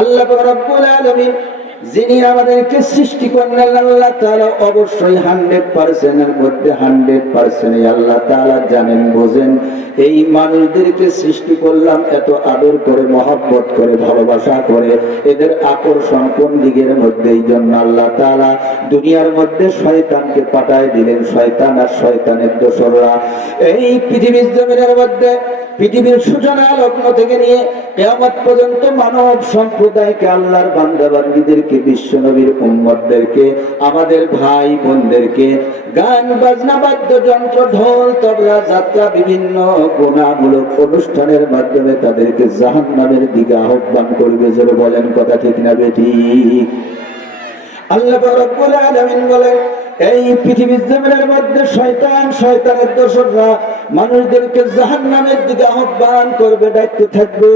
আল্লাহ রাব্বুল আলামিন যিনি আমাদেরকে সৃষ্টি করলেন, আল্লাহ তাআলা অবশ্যই 100% এর মধ্যে 100% আল্লাহ তাআলা জানেন, বোঝেন। এই মানুষদেরকে সৃষ্টি করলাম এত আদর করে, মহব্বত করে, ভালোবাসা করে, এদের আকর্ষণ কোন দিকের মধ্যে? এই জন্য আল্লাহ তাআলা দুনিয়ার মধ্যে শয়তানকে পাঠায় দিলেন। শয়তান আর শয়তানের দোসররা এই পৃথিবীর জমিনের মধ্যে, পৃথিবীর সূচনা লগ্ন থেকে নিয়ে কিয়ামত পর্যন্ত মানব সম্প্রদায়কে, আল্লাহর বান্দা বান্দীদেরকে, বিশ্ব নবীর উম্মতদেরকে, আমাদের ভাই বোনদেরকে গান বাজনা, বাদ্যযন্ত্র, ঢোল তবলা, যাত্রা, বিভিন্ন গুণামূলক অনুষ্ঠানের মাধ্যমে তাদেরকে জাহান্নামের দিকে আহ্বান করবে। জোরে বলেন কথা ঠিক না বেঠিক? আল্লাহ রাব্বুল আলামিন বলেন, এই পৃথিবীর জমিনের মধ্যে শয়তান, শয়তানের দোসররা মানুষদেরকে জাহান্নামের দিকে আহ্বান করবে, ডাকতে থাকবে।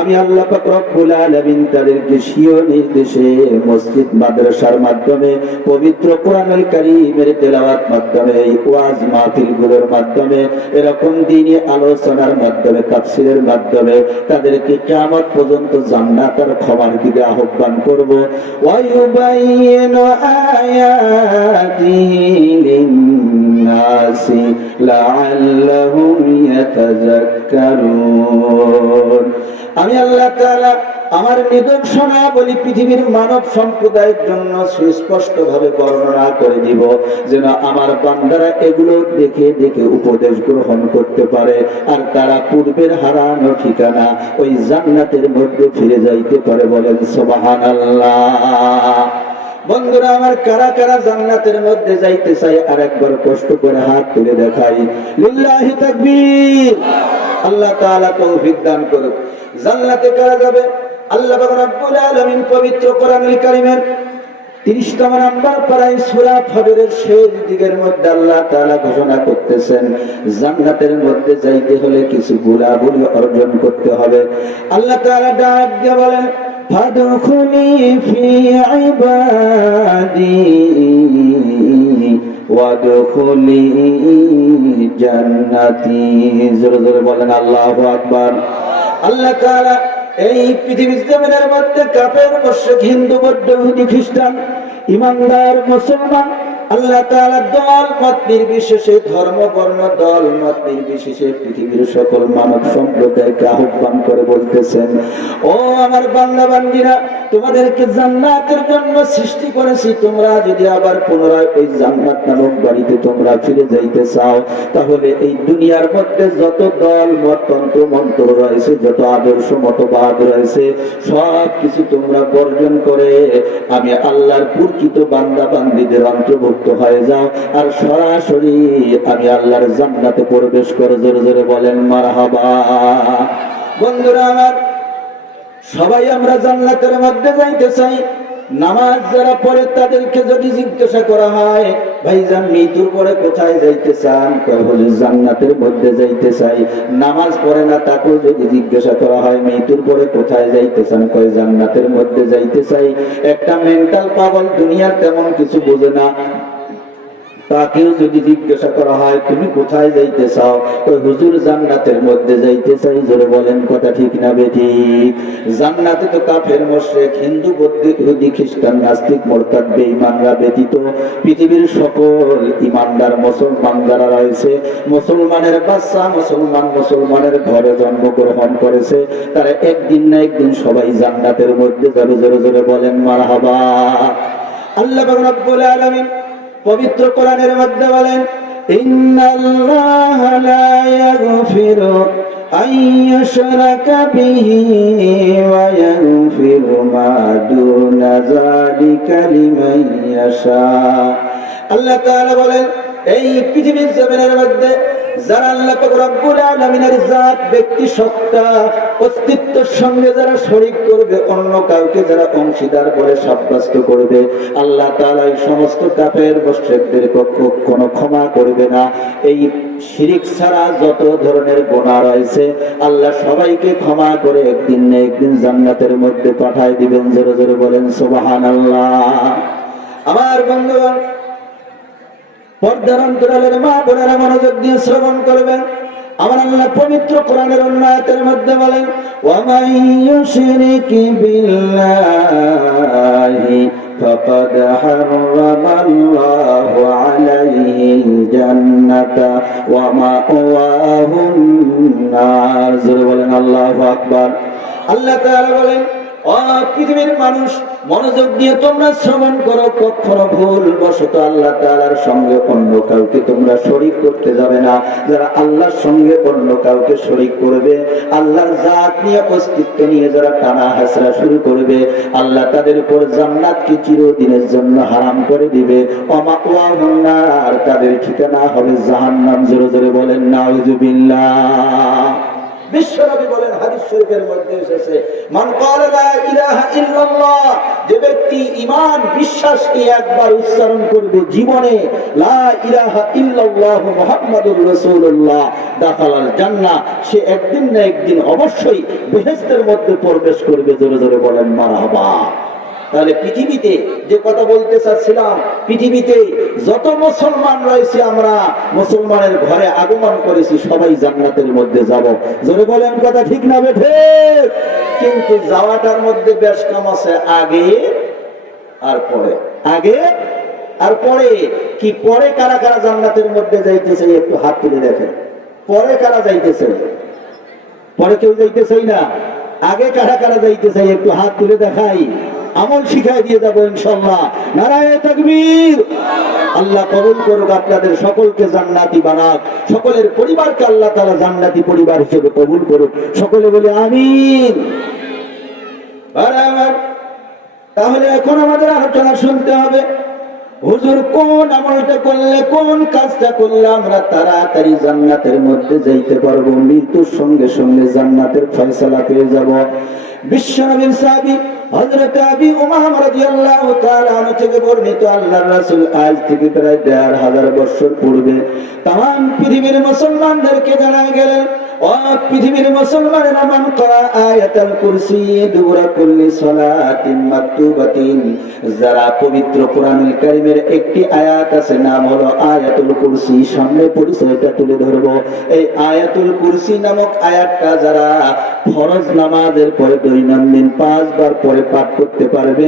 আমি আল্লাহ পাক রব্বুল আলামিন তাদেরকে স্বীয় নির্দেশে মসজিদ মাদ্রাসার মাধ্যমে, পবিত্র কোরআনুল কারীমের তেলাওয়াত মাধ্যমে, এই ওয়াজ মাহফিলগুলোর মাধ্যমে, এরকম দ্বীনি আলোচনার মাধ্যমে, তাফসীরের মাধ্যমে তাদেরকে কিয়ামত পর্যন্ত জান্নাত আর ক্ষমার দিকে আহ্বান করব। ওয়ায়ুবাইয়িনু আয়াতিহি লিন-নাসি লাআল্লাহুম ইয়াতাযাক্কারুন। আমি আল্লাহ তাআলা আমার নিদর্শনাবলী পৃথিবীর মানব সম্প্রদায়ের জন্য সুস্পষ্ট ভাবে বর্ণনা করে দিব, যেন আমার বান্দারা এগুলো দেখে দেখে উপদেশ গ্রহণ করতে পারে, আর তারা পূর্বের হারানো ঠিকানা ওই জান্নাতের মধ্যে ফিরে যাইতে পারে। বলেন সুবহানাল্লাহ। বন্ধুরা আমার, কারা কারা জান্নাতের মধ্যে যাইতে চায় আর একবার কষ্ট করে হাত তুলে দেখাই। লিল্লাহি তাকবীর। আল্লাহ তাআলা তৌফিক দান করুন। জান্নাতে কারা যাবে? আল্লাহ রাব্বুল আলামিন পবিত্র কোরআনুল কারীমের 30তম নাম্বার পারায় সূরা ফজরের শেষ দিকের মধ্যে আল্লাহ তাআলা ঘোষণা করতেছেন, জান্নাতের মধ্যে যাইতে হলে কিছু গুণাবলী অর্জন করতে হবে। আল্লাহ তাআলা ডাক দিয়ে বলেন, ফাদখুলি ফি ইবাদি ওয়াদখুলি জান্নাতি। জোরে জোরে বলেন আল্লাহু আকবার। আল্লাহ তাআলা এই পৃথিবীর জমিনের মধ্যে কাফের, মুশরিক, হিন্দু, বৌদ্ধ, ইহুদি, খ্রিস্টান, ঈমানদার, মুসলমান, আল্লাহ তাআলা দল মত নির্বিশেষে, ধর্ম বর্ণ দল মত নির্বিশেষে পৃথিবীর সকল মানব সম্প্রদায়কে আহ্বান করে বলতেছেন, ও আমার বান্দা বান্দীরা, তোমাদেরকে জান্নাতের জন্য সৃষ্টি করেছি। তোমরা যদি আবার পুনরায় ওই জান্নাত নামক বাড়িতে তোমরা ফিরে যাইতে চাও, তাহলে এই দুনিয়ার মধ্যে যত দল মত, তন্ত্র মন্ত্র রয়েছে, যত আদর্শ মতবাদ রয়েছে, সব কিছু তোমরা বর্জন করে আমি আল্লাহর প্রকৃত বান্দা বান্দীদের অন্তর্ভুক্ত হয়ে যাও, আর সরাসরি আমি আল্লাহর জান্নাতে প্রবেশ করে। জোরে জোরে বলেন মারহাবা। বন্ধুরা আমার, সবাই আমরা জান্নাতের মধ্যে যাইতে চাই। নামাজ যারা পড়ে তাদেরকে যদি জিজ্ঞাসা করা হয়, ভাইজান মৃত্যুর পরে কোথায় যাইতে চান? কয় হুজুর জান্নাতের মধ্যে যাইতে চাই। নামাজ পড়ে না তাকেও যদি জিজ্ঞাসা করা হয়, মৃত্যুর পরে কোথায় যাইতে চান? কয় জান্নাতের মধ্যে যাইতে চাই। একটা মেন্টাল পাগল, দুনিয়ার তেমন কিছু বোঝে না, তাকেও যদি জিজ্ঞাসা করা হয় তুমি কোথায় যাইতে চাও? ওই হুজুর জান্নাতের মধ্যে যাইতে চাই। জোরে বলেন কথা ঠিক না বেঠিক? জান্নাতে তো কাফের, মুশরিক, হিন্দু, বৌদ্ধ, ইহুদি, খ্রিস্টান, নাস্তিক, মুরতাদ, বেঈমানরা ব্যতীত পৃথিবীর সকল ঈমানদার মুসলমান যারা রয়েছে, মুসলমানের বাচ্চা, মুসলমানের ঘরে জন্মগ্রহণ করেছে, তারা একদিন না একদিন সবাই জান্নাতের মধ্যে যাবে। জোরে জোরে বলেন মারহাবা। আল্লাহ রাব্বুল আলামিন পবিত্র কোরআনের মধ্যে বলেন, ইন্নাল্লাহা লা ইয়াগফিরু আন ইউশরাকা বিহি ওয়া ইয়াগফিরু মা দুনা যালিকা লিমান ইয়াশা। আল্লাহ তাআলা বলেন, এই পৃথিবীর জমিনের মধ্যে যারা আল্লাহ পাক রব্বুল আলামিনের জাত, ব্যক্তি সত্তা, অস্তিত্বের সঙ্গে যারা শরীক করবে, অন্য কাউকে যারা অংশীদার বলে সাব্যস্ত করবে, আল্লাহ তাআলা এই সমস্ত কাফের মুশরিকদের কখনো ক্ষমা করবে না। এই শিরিক ছাড়া যত ধরনের গুনাহ রয়েছে আল্লাহ সবাইকে ক্ষমা করে একদিন না একদিন জান্নাতের মধ্যে পাঠায় দিবেন। জোরে জোরে বলেন সুবহানাল্লাহ। আমার বন্ধুগণ, পর্দার অন্তরালের মা বোনেরা মনোযোগ দিয়ে শ্রবণ করবেন। আমার আল্লাহ পবিত্র কোরআনের অন্য আয়াতের মধ্যে বলেন, ওয়া মান ইউশরিক বিল্লাহি ফাকাদ হারামাল্লাহু আলাইহিল জান্নাতা ওয়া মাওয়াহুন নার। জোরে বলেন আল্লাহু আকবার। আল্লাহ তাআলা বলেন, ও পৃথিবীর মানুষ, মনোযোগ দিয়ে তোমরা শ্রবণ করো, কখনো ভুল বশত আল্লাহ তাআলার সঙ্গে অন্য কাউকে তোমরা শরীক করতে যাবে না। যারা আল্লাহর সঙ্গে অন্য কাউকে শরীক করবে, আল্লাহর জাত নিয়ে অস্তিত্ব নিয়ে যারা টানা হাসরা শুরু করবে, আল্লাহ তাদের উপর জান্নাতকে চিরদিনের জন্য হারাম করে দিবে। ওয়ামাওয়াহুন নার, তাদের ঠিকানা হবে জাহান্নাম। জোরে জোরে বলেন নাউযুবিল্লাহ। বিশ্বনবী বলেন, হাদিস শরীফের মধ্যে এসেছে, মান ক্বালা লা ইলাহা ইল্লাল্লাহ, যে ব্যক্তি ঈমান বিশ্বাস নিয়ে একবার উচ্চারণ করবে জীবনে, লা ইলাহা ইল্লাল্লাহু মুহাম্মাদুর রাসূলুল্লাহ, দাখালাল জান্নাহ, সে একদিন না একদিন অবশ্যই বেহেশতের মধ্যে প্রবেশ করবে। জোরে জোরে বলেন মারহাবা। তাহলে পৃথিবীতে যে কথা বলতে চাচ্ছিলাম, পৃথিবীতে যত মুসলমান রয়েছে, আমরা মুসলমানের ঘরে আগমন করেছি, সবাই জান্নাতের মধ্যে যাব। জোরে বলেন কথা ঠিক না বেঠে? কিন্তু যাওয়াটার মধ্যে বেশ কাম আছে, আগে আর পরে। আগে আর পরে কি? পরে কারা কারা জান্নাতের মধ্যে যাইতেছে একটু হাত তুলে দেখেন। পরে কারা যাইতেছে? পরে কেউ যাইতেছে না। আগে কারা কারা যাইতেছে একটু হাত তুলে দেখাই, আমল শিখাই দিয়ে যাবো ইনশাআল্লাহ। নারায়ে তাকবীর। আল্লাহ কবুল করুক, আপনাদের সকলকে জান্নাতি বানাক, সকলের পরিবারকে আল্লাহ তাআলা জান্নাতি পরিবার হিসেবে কবুল করুক। সকলে বলে আমিন। তাহলে এখন আমাদের আলোচনা শুনতে হবে, হুজুর কোন আমলটা করলে, কোন কাজটা করলে আমরা তাড়াতাড়ি জান্নাতের মধ্যে যাইতে পারবো, মৃত্যুর সঙ্গে সঙ্গে জান্নাতের ফয়সালা পেয়ে যাব। বিশ্বনবীর সাহাবী হযরত আবী উমামা রাদিয়াল্লাহু তাআলা আনহু থেকে বর্ণিত, আল্লাহর রাসূল আজ থেকে প্রায় ১৫০০ বছর পূর্বে तमाम পৃথিবীর মুসলমানদেরকে জানাই গেলেন, ও পৃথিবীর মুসলমানেরা, মান করা আয়াতুল কুরসি দুবুরা কুল্লি সালাতিন মাকতুবাতিন, যারা পবিত্র কোরআনুল কারীমের একটি আয়াত আছে, নাম হলো আয়াতুল কুরসি। সামনে পরিচয়টা তুলে ধরব। এই আয়াতুল কুরসি নামক আয়াতটা যারা ফরজ নামাজের পরে দৈনন্দিন 5 বার পরে পাঠ করতে পারবে,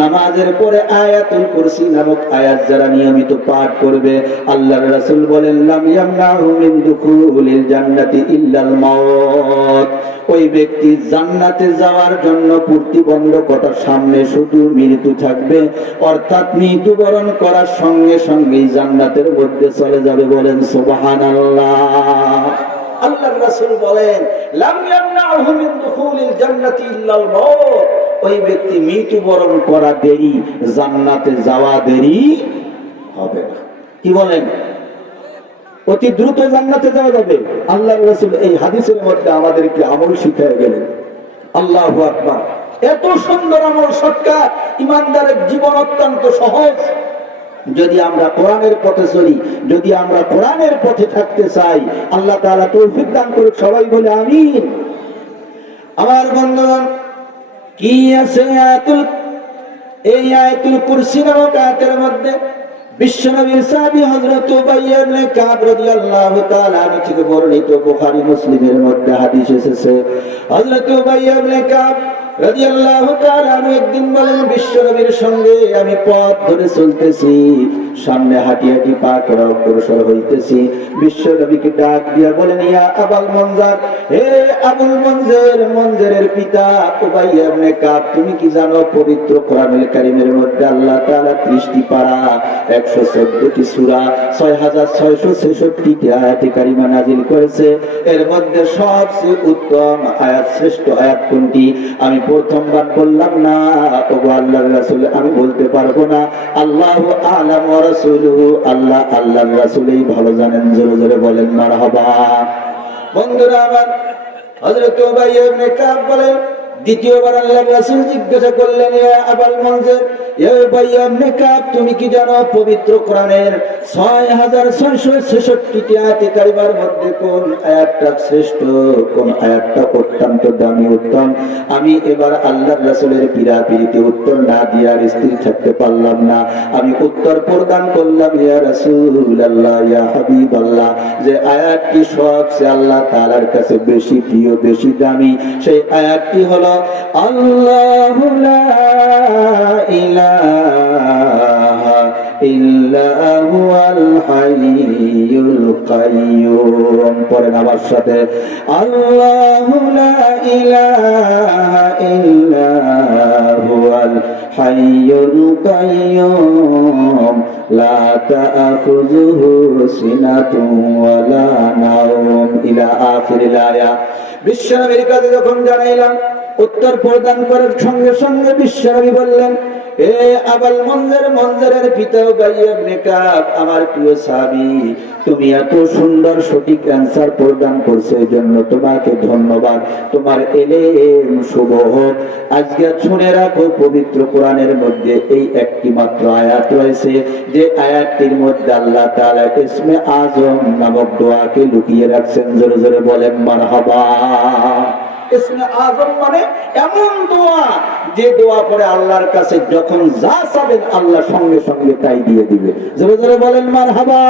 নামাজের পরে আয়াতুল কুরসি নামক আয়াত যারা নিয়মিত পাঠ করবে, আল্লাহর রাসূল বলেন, লাম ইয়ামনাহু মিন দুখুলিল জান্নাতি ইল্লাল মাউত, ওই ব্যক্তি জান্নাতে যাওয়ার জন্য প্রতিবন্ধকতার সামনে শুধু মৃত্যু থাকবে, অর্থাৎ মৃত্যুবরণ করার সঙ্গে সঙ্গেই জান্নাতের মধ্যে চলে যাবে। বলেন সুবহানাল্লাহ। আল্লাহর রাসূল বলেন, লাম ইয়ামনাহু মিন দুখুলিল জান্নাতি ইল্লাল মাউত, ওই ব্যক্তি মৃত্যুবরণ করা দেরি, জান্নাতে যাওয়া দেরি হবে না। কি বলেন? অতি দ্রুত জান্নাতে যাওয়া যাবে। আল্লাহর রাসূল এই হাদিসের মধ্যে আমাদেরকে আমল শিখিয়ে গেলেন। আল্লাহু আকবার। এত সুন্দর আমল, শর্টকাট, ইমানদারের জীবন অত্যন্ত সহজ। যদি আমরা কোরআনের পথে চলি, যদি আমরা কোরআনের পথে থাকতে চাই, আল্লাহ তাআলা তৌফিক দান করুক। সবাই বলে আমিন। আমার বন্ধুগণ, কি আছে এই আয়াতুল কুরসি নামক আয়াতের মধ্যে? বিশ্বনবীর সাহাবী হযরত উবাই ইবনে কাব রাদিয়াল্লাহু তাআলা আনহু থেকে বর্ণিত, বুখারী মুসলিমের মধ্যে হাদিস এসেছে, হযরত উবাই ইবনে কাব রাদিয়াল্লাহু তাআলা আনহু একদিন বলেন, বিশ্বনবীর সঙ্গে আমি পথ ধরে চলতেছি, সামনে হাঁটি হাঁটি পা করা অগ্রসর হইতেছি। বিশ্বনবীকে ডাক দিয়া বলেন, ইয়া আবুল মুনজির, হে আবুল মুনজির, মুনজিরের পিতা উবাই ইবনে কাব, তুমি কি জানো পবিত্র কোরআনুল কারীমের মধ্যে আল্লাহ তাআলা 30টি পারা, 114টি সূরা, 6666টি আয়াতে কারিমা নাযিল করেছে। এর মধ্যে সবচেয়ে উত্তম আয়াত, শ্রেষ্ঠ আয়াত কোনটি? আমি প্রথমবার বললাম না, ওগো আল্লাহর রাসূল, আমি বলতে পারবো না। আল্লাহু আ'লাম ওয়া রাসূলুহু, আল্লাহর রাসূলই ভালো জানেন। জোরে জোরে বলেন মারহাবা। বন্ধুরা আমার, হযরত উবাই ইবনে কাব বলেন, দ্বিতীয়বার আল্লাহর রাসূল জিজ্ঞাসা করলেন, ইয়া আবাল মুনজির, ইয়া উবাইয়া ইবনে কাব, তুমি কি জানো পবিত্র কোরআনের 6666টি আয়াতে কারিমার মধ্যে কোন আয়াতটা শ্রেষ্ঠ, কোন আয়াতটা অত্যন্ত দামি উত্তম? আমি এবার আল্লাহর রাসূলের পীড়াপিড়িতে উত্তর না দিয়ে আর স্থির থাকতে পারলাম না। আমি উত্তর প্রদান করলাম, ইয়া রাসূলুল্লাহ, ইয়া হাবিবাল্লাহ, যে আয়াতটি সবচেয়ে আল্লাহ তাআলার কাছে বেশি প্রিয়, বেশি দামি, সেই আয়াতটি হলো আল্লাহু লা ইলাহা ইল্লা হুয়াল হাইয়ুল কাইয়্যুম। পড়েন আমার সাথে, আল্লাহু লা ইলাহা ইল্লা হুয়াল হাইয়ুল কাইয়্যুম লা তা'খুযুহু সিনাতুন ওয়া লা নাওম ইলা আখিরিল আয়া। বিশ্বনবীর কাছে যখন জানাইলাম, উত্তর প্রদান করার সঙ্গে সঙ্গে বিশ্বনবী বললেন, এ আবাল মুনজির, মুনজিরের পিতা উবাইয়া ইবনে কাব, আমার প্রিয় সাহাবী, তুমি এত সুন্দর সঠিক অ্যানসার প্রদান করছো, এজন্য তোমাকে ধন্যবাদ। তোমার এলেম শুভ হোক। আজকে শুনে রাখো, পবিত্র কোরআনের মধ্যে এই একটি মাত্র আয়াত রয়েছে, যে আয়াতটির মধ্যে আল্লাহ তাআলা ইসমে আজম নামক দোয়াকে লুকিয়ে রাখছেন। জোরে জোরে বলেন মারহাবা। ইসমে আজম মানে এমন দোয়া, যে দোয়া পরে আল্লাহর কাছে যখন যা চাবেন আল্লাহ সঙ্গে সঙ্গে তাই দিয়ে দিবে। জোরে জোরে বলেন মারহাবা।